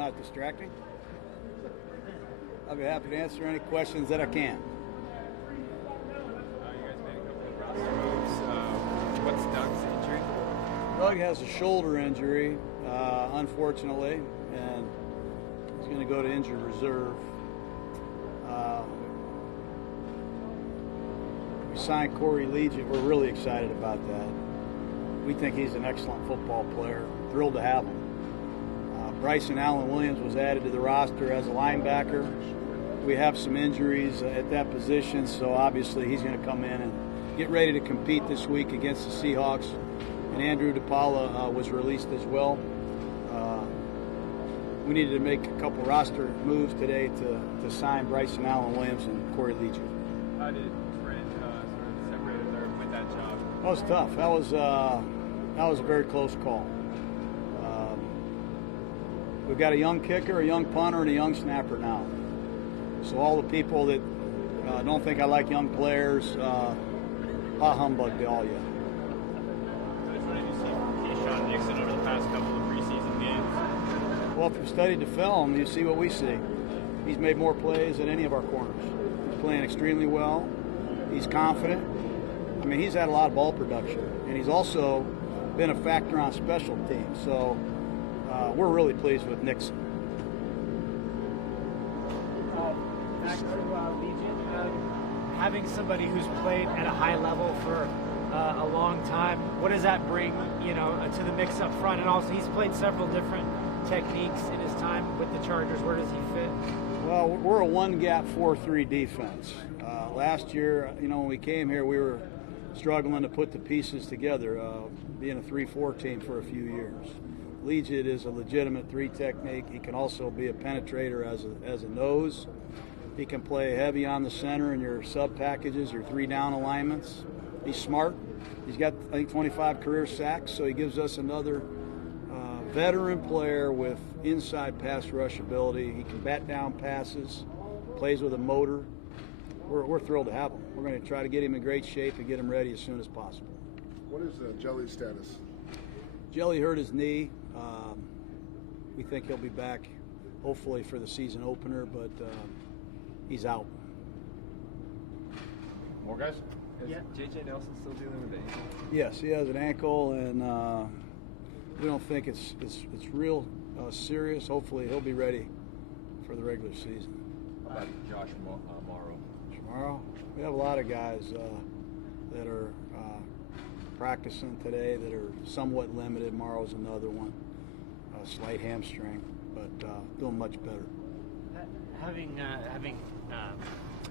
not distracting. I'll be happy to answer any questions that I can. You guys made a couple of roster moves. What's Doug's injury? Doug has a shoulder injury, unfortunately, and he's going to go to injured reserve. We signed Corey Legion. We're really excited about that. We think he's an excellent football player. Thrilled to have him. Bryson Allen Williams was added to the roster as a linebacker. We have some injuries at that position, so obviously he's going to come in and get ready to compete this week against the Seahawks. And Andrew DePaula was released as well. We needed to make a couple roster moves today to sign Bryson Allen Williams and Corey Legion. How did Trent sort of separate or win that job? That was tough. That was a very close call. We've got a young kicker, a young punter, and a young snapper now. So all the people that don't think I like young players, ha humbug to all you. What have you seen from Keyshawn Nixon over the past couple of preseason games? Well, if you've studied the film, you see what we see. He's made more plays than any of our corners. He's playing extremely well. He's confident. I mean, he's had a lot of ball production, and he's also been a factor on special teams. So we're really pleased with Nixon. Back to Legion, having somebody who's played at a high level for a long time, what does that bring, to the mix up front? And also, he's played several different techniques in his time with the Chargers. Where does he fit? Well, we're a one-gap 4-3 defense. Last year, when we came here, we were struggling to put the pieces together, being a 3-4 team for a few years. Legion is a legitimate 3 technique. He can also be a penetrator as a nose. He can play heavy on the center in your sub packages, your 3-down alignments. He's smart. He's got, I think, 25 career sacks, so he gives us another veteran player with inside pass rush ability. He can bat down passes, plays with a motor. We're thrilled to have him. We're going to try to get him in great shape and get him ready as soon as possible. What is Jelly's status? Jelly hurt his knee. We think he'll be back, hopefully, for the season opener, but he's out. More guys? Is J.J. Nelson still dealing with it? Yes, he has an ankle, and we don't think it's real serious. Hopefully, he'll be ready for the regular season. How about Josh Morrow? Tomorrow, we have a lot of guys that are practicing today that are somewhat limited. Morrow's another one, a slight hamstring, but doing much better. Having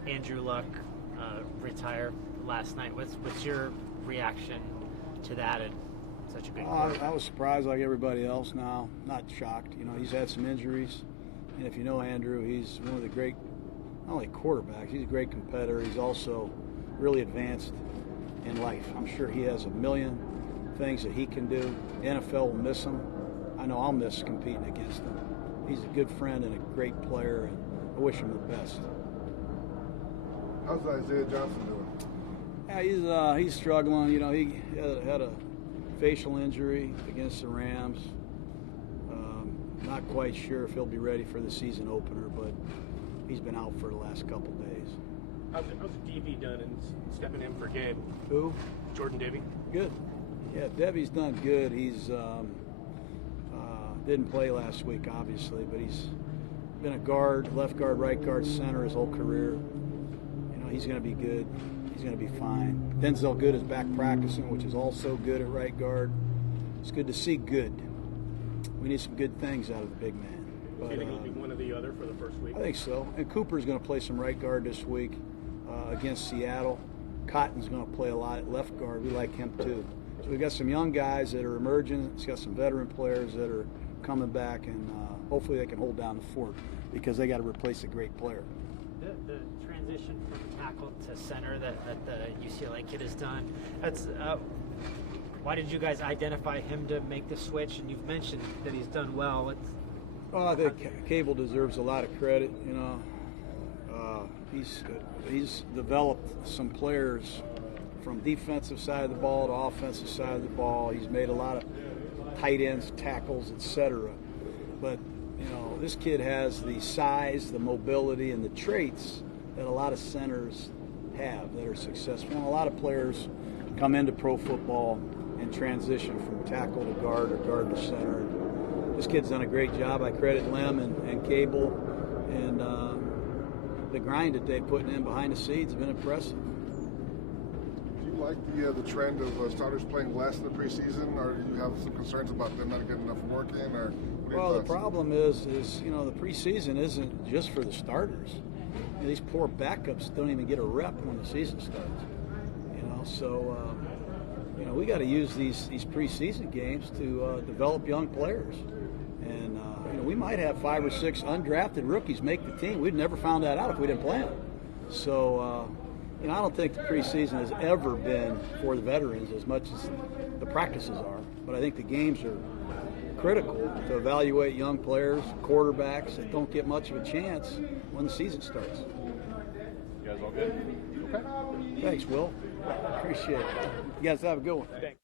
Andrew Luck retire last night, what's your reaction to that and such a good quarterback? I was surprised like everybody else now, not shocked. He's had some injuries, and if you know Andrew, he's one of the great, not only quarterbacks, he's a great competitor. He's also really advanced in life. I'm sure he has a million things that he can do. The NFL will miss him. I know I'll miss competing against him. He's a good friend and a great player, and I wish him the best. How's Isaiah Johnson doing? Yeah, he's struggling. He had a facial injury against the Rams. Not quite sure if he'll be ready for the season opener, but he's been out for the last couple days. How's DV done in stepping in for Gabe? Who? Jordan Davey? Good. Yeah, Devy's done good. He's didn't play last week, obviously, but he's been a guard, left guard, right guard, center his whole career. He's going to be good. He's going to be fine. Denzel Good is back practicing, which is also good at right guard. It's good to see good. We need some good things out of the big man. Do you think it'll be one or the other for the first week? I think so. And Cooper's going to play some right guard this week against Seattle. Cotton's going to play a lot at left guard. We like him too. So we've got some young guys that are emerging. It's got some veteran players that are coming back, and hopefully they can hold down the fort because they got to replace a great player. The transition from tackle to center that the UCLA kid has done, why did you guys identify him to make the switch? And you've mentioned that he's done well. I think Cable deserves a lot of credit. He's developed some players from defensive side of the ball to offensive side of the ball. He's made a lot of tight ends, tackles, etc. But this kid has the size, the mobility, and the traits that a lot of centers have that are successful. And a lot of players come into pro football and transition from tackle to guard or guard to center. This kid's done a great job. I credit Lem and Cable, and the grind that they're putting in behind the scenes has been impressive. Do you like the trend of starters playing less in the preseason, or do you have some concerns about them not getting enough work in? Or well, the problem is the preseason isn't just for the starters. These poor backups don't even get a rep when the season starts. So we got to use these preseason games to develop young players. And we might have 5 or 6 undrafted rookies make the team. We'd never found that out if we didn't plan it. So I don't think the preseason has ever been for the veterans as much as the practices are. But I think the games are critical to evaluate young players, quarterbacks that don't get much of a chance when the season starts. You guys all good? Okay. Thanks, Will. Appreciate it. You guys have a good one. Thanks.